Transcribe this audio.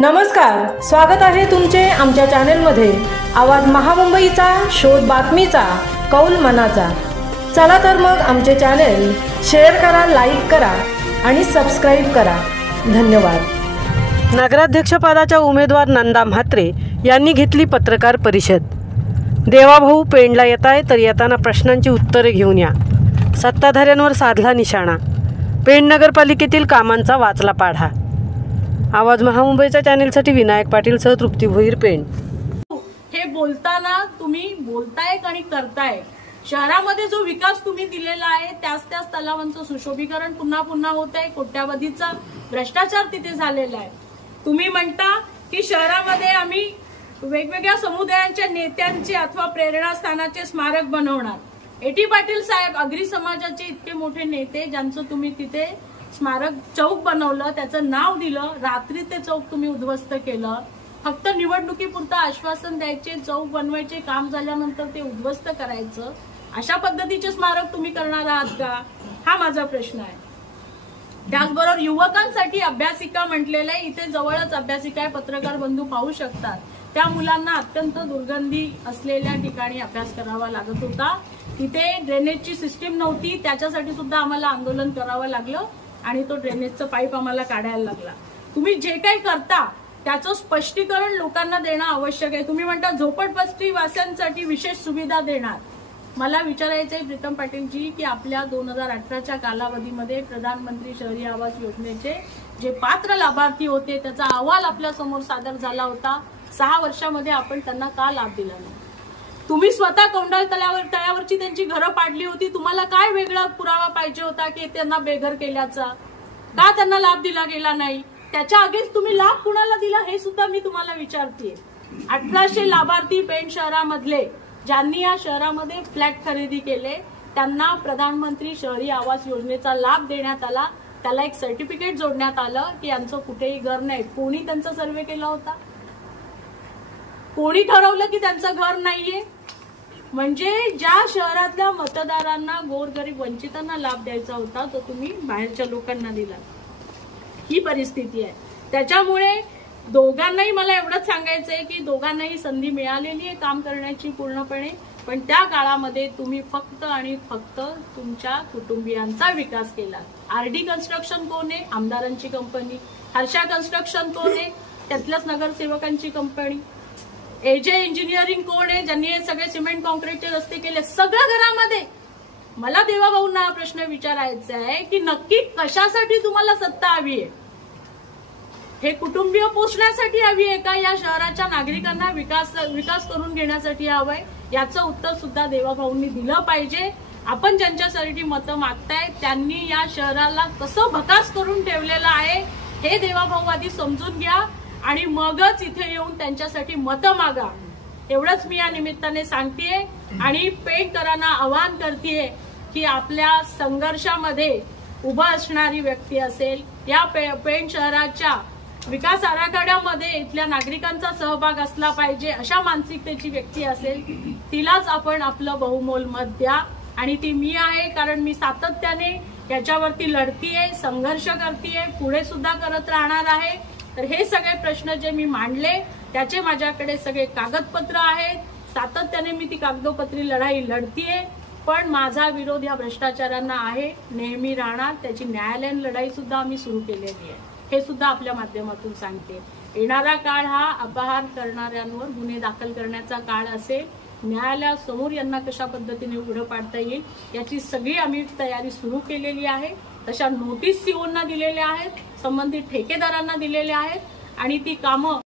नमस्कार, स्वागत आहे तुमचे आमच्या चॅनलमध्ये। आवाज महामुंबईचा, शोध बातमीचा, कौल मनाचा। चला तर मग आमचे चॅनल शेअर करा, लाईक करा आणि सबस्क्राइब करा। धन्यवाद। नगराध्यक्षपदाच्या उमेदवार नंदा म्हात्रे यांनी घेतली पत्रकार परिषद। देवाभाऊ पेंडला येत आहे तर येताना प्रश्नांची उत्तरे घेऊन या। सत्ताधाऱ्यांवर साधला निशाणा। पेंड नगरपालिकेतील कामांचा वाचला पाढा। आवाज महामुंबईच्या चॅनलसाठी विनायक पाटील सह तृप्ती भोईर, पेंड। हे बोलताना तुम्ही बोलताय आणि करताय। शहरामध्ये जो विकास तुम्ही दिलेला आहे त्याच तलावांचं सुशोभीकरण पुन्हा पुन्हा होत आहे। कोट्यावधीचा भ्रष्टाचार तिथे झालेला आहे। तुम्ही म्हणता की शहरामध्ये आम्ही वेगवेगळ्या समुदायांच्या नेत्यांचे अथवा प्रेरणास्थानाचे स्मारक बनवणार। एटी पाटील साहेब अग्री समाजाचे इतके मोठे नेते ज्यांचं तुम्ही तिथे स्मारक चौक बनवलं, त्याचं नाव दिलं, रात्री ते चौक तुम्ही उद्ध्वस्त केलं। फक्त निवडणुकीपुरतं आश्वासन द्यायचे, चौक बनवायचे, काम झाल्यानंतर ते उद्ध्वस्त करायचं। अशा पद्धतीचे स्मारक तुम्ही करणार आहात का? हा माझा प्रश्न आहे। त्याचबरोबर युवकांसाठी अभ्यासिका म्हटलेलं आहे। इथे जवळच अभ्यासिका आहे, पत्रकार बंधू पाहू शकतात। त्या मुलांना अत्यंत दुर्गंधी असलेल्या ठिकाणी अभ्यास करावा लागत होता। तिथे ड्रेनेजची सिस्टीम नव्हती, त्याच्यासाठी सुद्धा आम्हाला आंदोलन करावं लागलं आणि तो ड्रेनेजचा पाईप आम्हाला काढायला लागला। तुम्ही जे काही करता त्याचं स्पष्टीकरण लोकांना देणं आवश्यक आहे। तुम्ही म्हणता झोपडपट्टी वासियांसाठी विशेष सुविधा देणार। मला विचारायचंय प्रीतम पाटीलजी की आपल्या 2018च्या कालावधीमध्ये प्रधानमंत्री शहरी आवास योजनेचे जे पात्र लाभार्थी होते त्याचा अहवाल आपल्या समोर सादर झाला होता। 6 वर्षामध्ये आपण त्यांना का लाभ दिला नाही? तुम्ही स्वतः कौंडाल तळ्यावरची त्यांची घरं पाडली होती। तुम्हाला काय वेगळा पुरावा पाहिजे होता की त्यांना बेघर केल्याचा? का त्यांना लाभ दिला गेला नाही? त्याच्या आगीच तुम्ही लाभ कुणाला दिला हे सुद्धा मी तुम्हाला विचारते। 1800 लाभार्थी पेंड शहरामधले ज्यांनी या शहरामध्ये फ्लॅट खरेदी केले त्यांना प्रधानमंत्री शहरी आवास योजनेचा लाभ देण्यात आला। त्याला एक सर्टिफिकेट जोडण्यात आलं की यांचं कुठेही घर नाही। कोणी त्यांचा सर्वे केला होता? कोणी ठरवलं की त्यांचं घर नाहीये? म्हणजे ज्या शहरातल्या मतदारांना, गोरगरीब वंचितांना लाभ द्यायचा होता तो तुम्ही बाहेरच्या लोकांना दिला। ही परिस्थिती आहे। त्याच्यामुळे दोघांनाही मला एवढंच सांगायचंय की दोघांनाही संधी मिळालेली आहे काम करण्याची पूर्णपणे, पण त्या काळामध्ये तुम्ही फक्त आणि फक्त तुमच्या कुटुंबियांचा विकास केला। आरडी कन्स्ट्रक्शन कोण आहे? आमदारांची कंपनी। हर्षा कन्स्ट्रक्शन कोण आहे? त्यातल्याच नगरसेवकांची कंपनी। एजे इंजिनिअरिंग कोण आहे? ज्यांनी हे सगळे सिमेंट कॉन्क्रीटचे रस्ते केले सगळं घरामध्ये। मला देवाभाऊंना हा प्रश्न विचारायचा आहे की नक्की कशासाठी तुम्हाला सत्ता हवी आहे? हे कुटुंबीय पोषण्यासाठी हवी आहे का या शहराच्या नागरिकांना विकास करून घेण्यासाठी हवंय? याचं उत्तर सुद्धा देवाभाऊंनी दिलं पाहिजे। आपण ज्यांच्यासाठी मतं मागताय त्यांनी या शहराला कसं भकास करून ठेवलेलं आहे हे देवाभाऊ आधी समजून घ्या आणि मगच इथे येऊन त्यांच्यासाठी मतं मागा। एवढंच मी या निमित्ताने सांगतेय आणि पेंडकरांना आवाहन करतेय की आपल्या संघर्षामध्ये उभा असणारी व्यक्ती असेल, या पेंड शहराच्या विकास आराखड्यामध्ये इथल्या नागरिकांचा सहभाग असला पाहिजे अशा मानसिकतेची व्यक्ती असेल तिलाच आपण आपलं बहुमोल मत द्या। आणि ती मी आहे, कारण मी सातत्याने याच्यावरती लढतीये, संघर्ष करतीये, पुढे सुद्धा करत राहणार आहे। तर हे सगळे प्रश्न जे मी मांडले त्याचे माझ्याकडे सगळे कागदपत्र आहेत। सातत्याने मी ती कागदोपत्री लढाई लढतीये, पण माझा विरोध या भ्रष्टाचारांना आहे, नेहमी राहणार। त्याची न्यायालयीन लढाई सुद्धा आम्ही सुरू केलेली आहे, हे सुद्धा आपल्या माध्यमातून सांगते। येणारा काळ हा अपहार करणाऱ्यांवर गुन्हे दाखल करण्याचा काळ असेल। न्यायालयासमोर यांना कशा पद्धतीने उघडं पाडता येईल याची सगळी आम्ही तयारी सुरू केलेली आहे। तशा नोटीस सीओना दिलेल्या आहेत, संबंधित ठेकेदारांना दिलेल्या आहेत आणि ती कामं